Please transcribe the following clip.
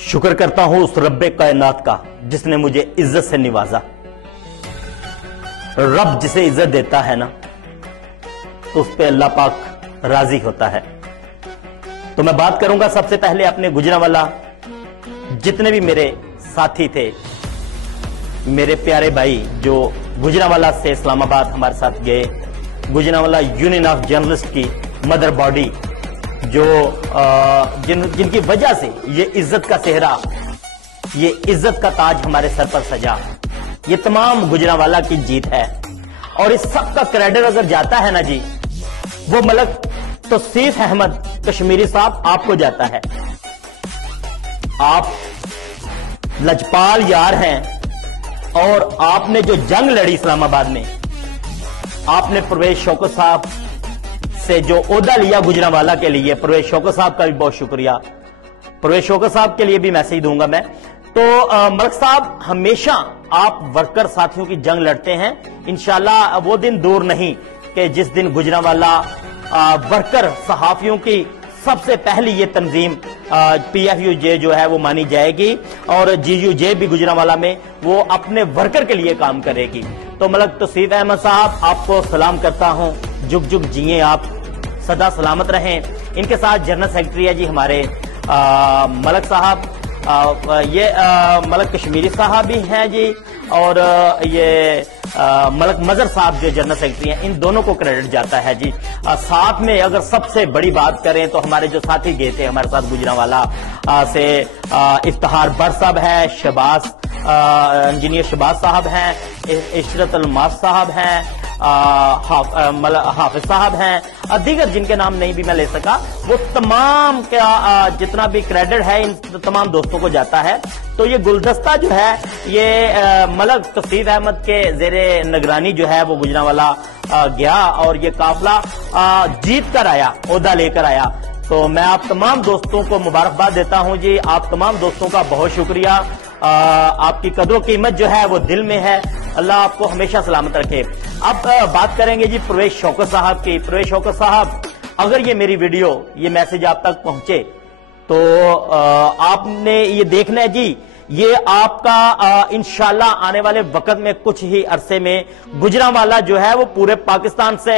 शुक्र करता हूं उस रब्बे कायनात का जिसने मुझे इज्जत से निवाजा। रब जिसे इज्जत देता है ना तो उस पे अल्लाह पाक राजी होता है। तो मैं बात करूंगा सबसे पहले अपने गुजरांवाला जितने भी मेरे साथी थे, मेरे प्यारे भाई जो गुजरांवाला से इस्लामाबाद हमारे साथ गए, गुजरांवाला यूनियन ऑफ जर्नलिस्ट की मदर बॉडी जो जिनकी वजह से ये इज्जत का सेहरा, ये इज्जत का ताज हमारे सर पर सजा, ये तमाम गुजरांवाला की जीत है। और इस सब का क्रेडिट अगर जाता है ना जी, वो मलक तौसीफ अहमद कश्मीरी साहब आपको जाता है। आप लजपाल यार हैं और आपने जो जंग लड़ी इस्लामाबाद में, आपने परवेज शौकत साहब से जो ओहदा लिया गुजरांवाला के लिए, परवेज शौकत साहब का भी बहुत शुक्रिया। परवेज शौकत साहब के लिए भी मैसेज दूंगा मैं। तो मलक साहब, हमेशा आप वर्कर साथियों की जंग लड़ते हैं। इंशाल्लाह वो दिन दूर नहीं कि जिस दिन गुजरांवाला वर्कर सहाफियों की सबसे पहली ये तंजीम PFUJ जो है वो मानी जाएगी और GUJ भी गुजरांवाला में वो अपने वर्कर के लिए काम करेगी। तो मलक तौसीफ अहमद साहब, आपको सलाम करता हूं, जुग जुग जिए आप, सदा सलामत रहें। इनके साथ जनरल सेक्रेटरी है जी हमारे मलक साहब, ये मलक कश्मीरी साहब भी हैं जी, और ये मलक मजर साहब जो जनरल सेक्रेटरी हैं, इन दोनों को क्रेडिट जाता है जी। साथ में अगर सबसे बड़ी बात करें तो हमारे जो साथी गए थे हमारे साथ गुजरांवाला से, इफ्तिखार भट्ट साहब है, शहबाज इंजीनियर शहबाज साहब हैं, इशरत अलमास साहब हैं, हाफिज साहब हैं, दीगर जिनके नाम नहीं भी मैं ले सका, वो तमाम का जितना भी क्रेडिट है इन तमाम दोस्तों को जाता है। तो ये गुलदस्ता जो है ये मलक तौसीफ अहमद के जेरे निगरानी जो है वो गुजरांवाला गया और ये काफिला जीत कर आया, ओहदा लेकर आया। तो मैं आप तमाम दोस्तों को मुबारकबाद देता हूं जी। आप तमाम दोस्तों का बहुत शुक्रिया। आपकी कदर कीमत जो है वो दिल में है। अल्लाह आपको हमेशा सलामत रखे। अब बात करेंगे जी परवेज शौकत साहब की। परवेज शौकत साहब, अगर ये मेरी वीडियो, ये मैसेज आप तक पहुंचे तो आपने ये देखना है जी, ये आपका इंशाल्लाह आने वाले वक्त में कुछ ही अरसे में गुजरांवाला जो है वो पूरे पाकिस्तान से